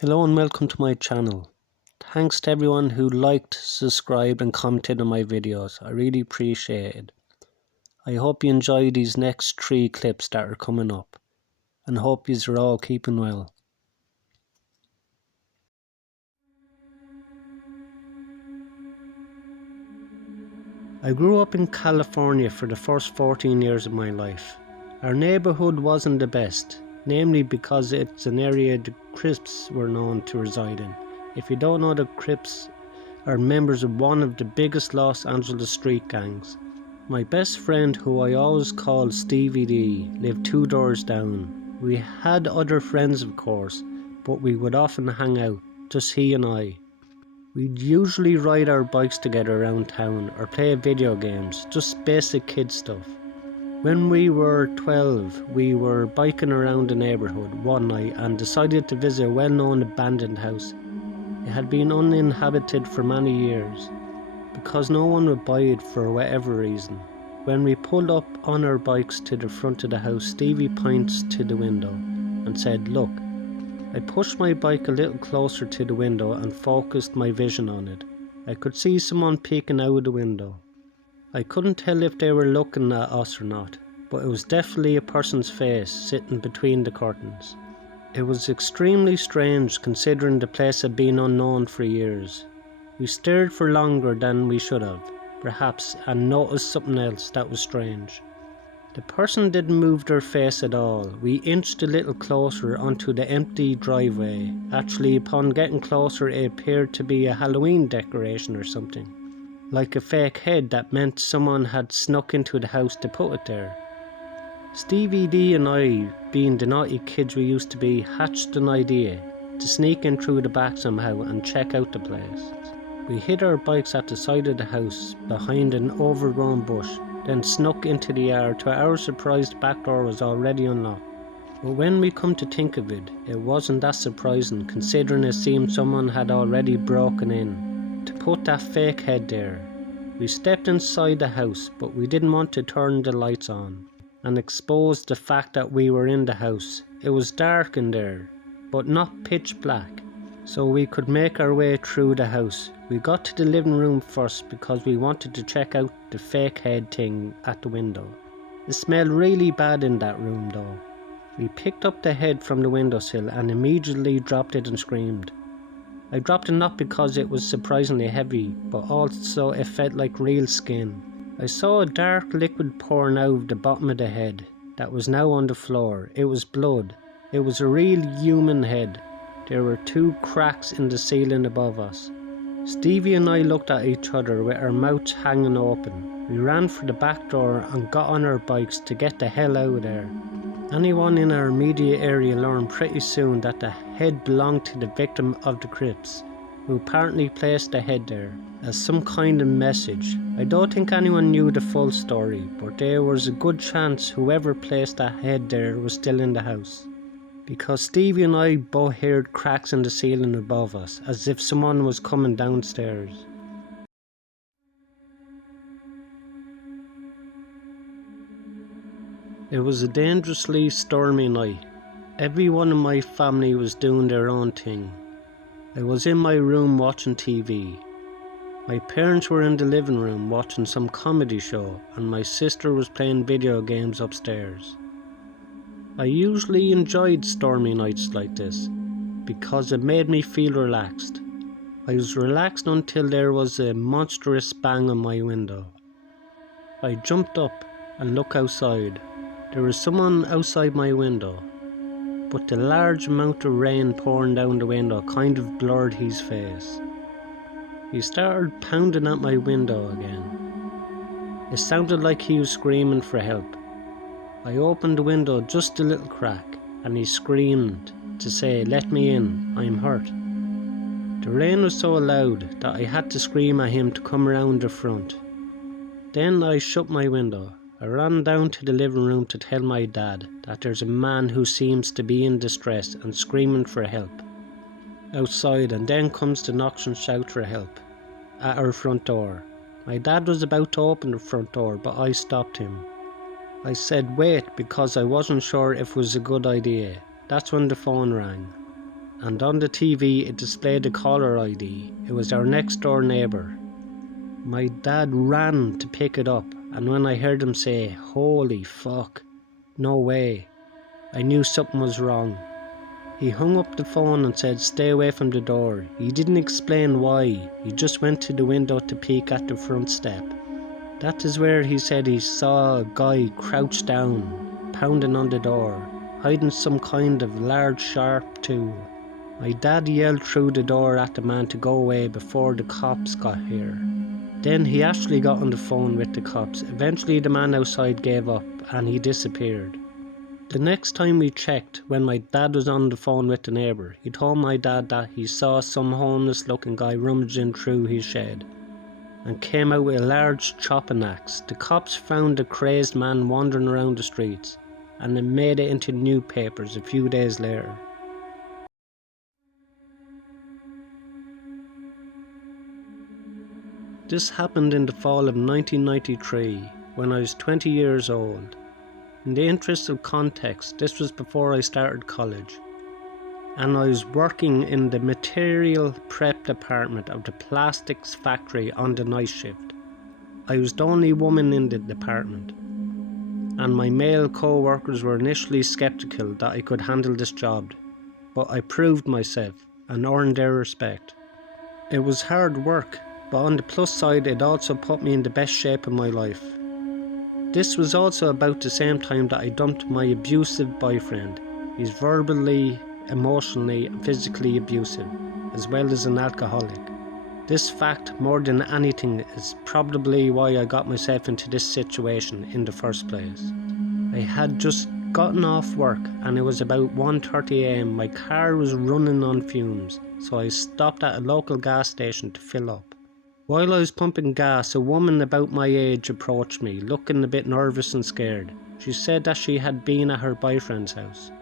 Hello and welcome to my channel. Thanks to everyone who liked, subscribed and commented on my videos. I really appreciate it. I hope you enjoy these next 3 clips that are coming up and hope you're all keeping well. I grew up in California for the first 14 years of my life. Our neighbourhood wasn't the best, namely because it's an area the Crips were known to reside in. If you don't know, the Crips are members of one of the biggest Los Angeles street gangs. My best friend, who I always called Stevie D, lived 2 doors down. We had other friends of course, but we would often hang out, just he and I. We'd usually ride our bikes together around town or play video games, just basic kid stuff. When we were 12, we were biking around the neighbourhood one night and decided to visit a well-known abandoned house. It had been uninhabited for many years, because no one would buy it for whatever reason. When we pulled up on our bikes to the front of the house, Stevie points to the window and said, "Look." I pushed my bike a little closer to the window and focused my vision on it. I could see someone peeking out of the window. I couldn't tell if they were looking at us or not, but it was definitely a person's face sitting between the curtains. It was extremely strange considering the place had been unknown for years. We stared for longer than we should have, perhaps, and noticed something else that was strange. The person didn't move their face at all. We inched a little closer onto the empty driveway. Actually, upon getting closer, it appeared to be a Halloween decoration or something. Like a fake head that meant someone had snuck into the house to put it there. Stevie D and I, being the naughty kids we used to be, hatched an idea to sneak in through the back somehow and check out the place. We hid our bikes at the side of the house behind an overgrown bush, then snuck into the yard. To our surprise, the back door was already unlocked. But when we come to think of it, it wasn't that surprising considering it seemed someone had already broken in to put that fake head there. We stepped inside the house, but we didn't want to turn the lights on and expose the fact that we were in the house. It was dark in there, but not pitch black, so we could make our way through the house. We got to the living room first because we wanted to check out the fake head thing at the window. It smelled really bad in that room though. We picked up the head from the windowsill and immediately dropped it and screamed. I dropped it not because it was surprisingly heavy, but also it felt like real skin. I saw a dark liquid pouring out of the bottom of the head that was now on the floor. It was blood. It was a real human head. There were 2 cracks in the ceiling above us. Stevie and I looked at each other with our mouths hanging open. We ran for the back door and got on our bikes to get the hell out of there. Anyone in our immediate area learned pretty soon that the head belonged to the victim of the Crips, who apparently placed the head there as some kind of message. I don't think anyone knew the full story, but there was a good chance whoever placed that head there was still in the house, because Stevie and I both heard cracks in the ceiling above us, as if someone was coming downstairs. It was a dangerously stormy night. Everyone in my family was doing their own thing. I was in my room watching TV. My parents were in the living room watching some comedy show, and my sister was playing video games upstairs. I usually enjoyed stormy nights like this, because it made me feel relaxed. I was relaxed until there was a monstrous bang on my window. I jumped up and looked outside. There was someone outside my window, but the large amount of rain pouring down the window kind of blurred his face. He started pounding at my window again. It sounded like he was screaming for help. I opened the window just a little crack, and he screamed to say, "Let me in, I'm hurt." The rain was so loud that I had to scream at him to come around the front. Then I shut my window. I ran down to the living room to tell my dad that there's a man who seems to be in distress and screaming for help outside, and then comes the knocks and shout for help at our front door. My dad was about to open the front door, but I stopped him. I said wait, because I wasn't sure if it was a good idea. That's when the phone rang. and on the TV it displayed the caller ID. It was our next door neighbour. My dad ran to pick it up, and when I heard him say, "Holy fuck, no way," I knew something was wrong. He hung up the phone and said stay away from the door. He didn't explain why, he just went to the window to peek at the front step. That is where he said he saw a guy crouched down, pounding on the door, hiding some kind of large sharp tool. My dad yelled through the door at the man to go away before the cops got here. Then he actually got on the phone with the cops. Eventually the man outside gave up and he disappeared. The next time we checked, when my dad was on the phone with the neighbour, he told my dad that he saw some homeless looking guy rummaging through his shed and came out with a large chopping axe. The cops found the crazed man wandering around the streets, and it made it into newspapers a few days later. This happened in the fall of 1993 when I was 20 years old. In the interest of context, this was before I started college, and I was working in the material prep department of the plastics factory on the night shift. I was the only woman in the department, and my male co-workers were initially skeptical that I could handle this job, but I proved myself and earned their respect. It was hard work, but on the plus side it also put me in the best shape of my life. This was also about the same time that I dumped my abusive boyfriend. He's verbally, emotionally and physically abusive, as well as an alcoholic. This fact, more than anything, is probably why I got myself into this situation in the first place. I had just gotten off work and it was about 1:30 AM. My car was running on fumes, so I stopped at a local gas station to fill up. While I was pumping gas, a woman about my age approached me, looking a bit nervous and scared. She said that she had been at her boyfriend's house,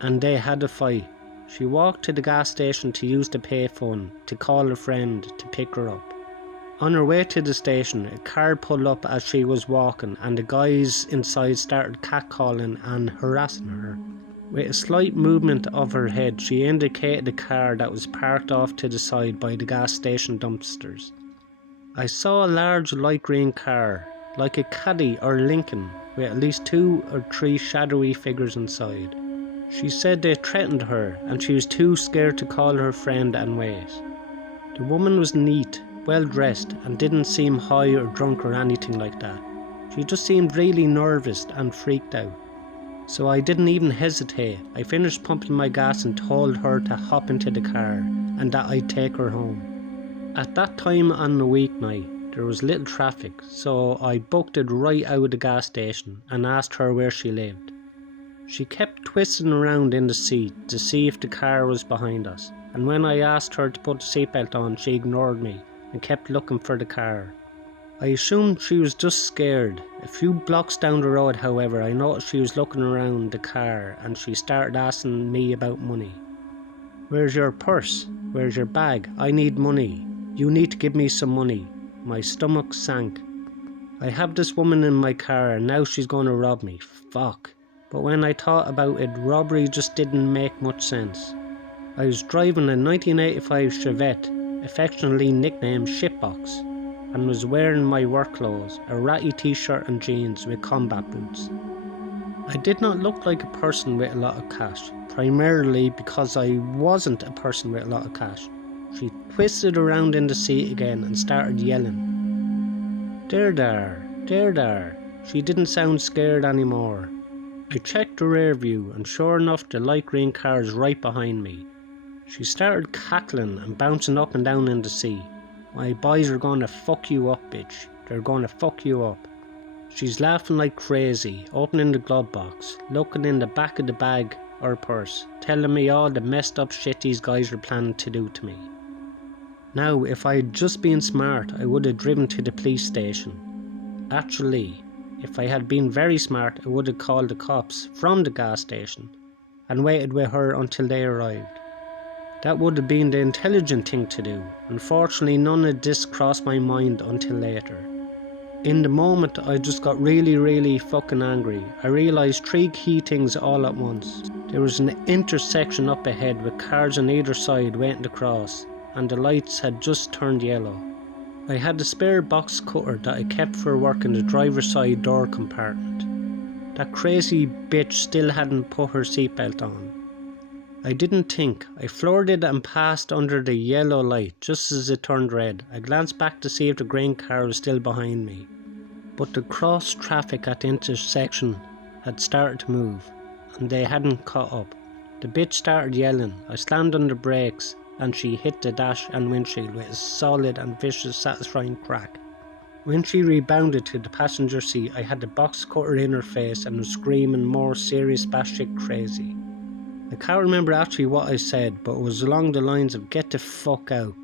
and they had a fight. She walked to the gas station to use the payphone to call a friend to pick her up. On her way to the station, a car pulled up as she was walking, and the guys inside started catcalling and harassing her. With a slight movement of her head, she indicated the car that was parked off to the side by the gas station dumpsters. I saw a large light green car, like a Caddy or Lincoln, with at least 2 or 3 shadowy figures inside. She said they threatened her and she was too scared to call her friend and wait. The woman was neat, well dressed and didn't seem high or drunk or anything like that. She just seemed really nervous and freaked out. So I didn't even hesitate. I finished pumping my gas and told her to hop into the car and that I'd take her home. At that time on the weeknight, there was little traffic, so I booked it right out of the gas station and asked her where she lived. She kept twisting around in the seat to see if the car was behind us, and when I asked her to put the seatbelt on, she ignored me and kept looking for the car. I assumed she was just scared. A few blocks down the road, however, I noticed she was looking around the car and she started asking me about money. "Where's your purse? Where's your bag? I need money. You need to give me some money." My stomach sank. I have this woman in my car and now she's going to rob me. Fuck. But when I thought about it, robbery just didn't make much sense. I was driving a 1985 Chevette, affectionately nicknamed Shitbox, and was wearing my work clothes, a ratty t-shirt and jeans with combat boots. I did not look like a person with a lot of cash, primarily because I wasn't a person with a lot of cash. She twisted around in the seat again and started yelling. There. She didn't sound scared anymore. I checked the rear view and sure enough the light green car is right behind me. She started cackling and bouncing up and down in the seat. "My boys are gonna fuck you up, bitch. They're gonna fuck you up." She's laughing like crazy, opening the glove box, looking in the back of the bag or purse, telling me all the messed up shit these guys were planning to do to me. Now, if I had just been smart, I would have driven to the police station. Actually, if I had been very smart, I would have called the cops from the gas station and waited with her until they arrived. That would have been the intelligent thing to do. Unfortunately, none of this crossed my mind until later. In the moment, I just got really fucking angry. I realised three key things all at once. There was an intersection up ahead with cars on either side waiting to cross, and the lights had just turned yellow. I had a spare box cutter that I kept for work in the driver's side door compartment. That crazy bitch still hadn't put her seatbelt on. I didn't think. I floored it and passed under the yellow light just as it turned red. I glanced back to see if the green car was still behind me. But the cross traffic at the intersection had started to move, and they hadn't caught up. The bitch started yelling. I slammed on the brakes, and she hit the dash and windshield with a solid and vicious satisfying crack. When she rebounded to the passenger seat, I had the box cutter in her face and was screaming more serious batshit crazy. I can't remember actually what I said, but it was along the lines of get the fuck out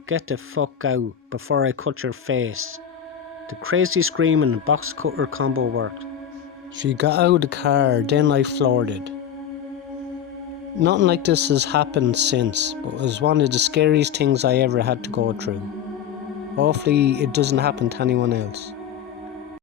before I cut your face. The crazy scream and the box cutter combo worked. She got out of the car, then I floored it. Nothing like this has happened since, but it was one of the scariest things I ever had to go through. Hopefully it doesn't happen to anyone else.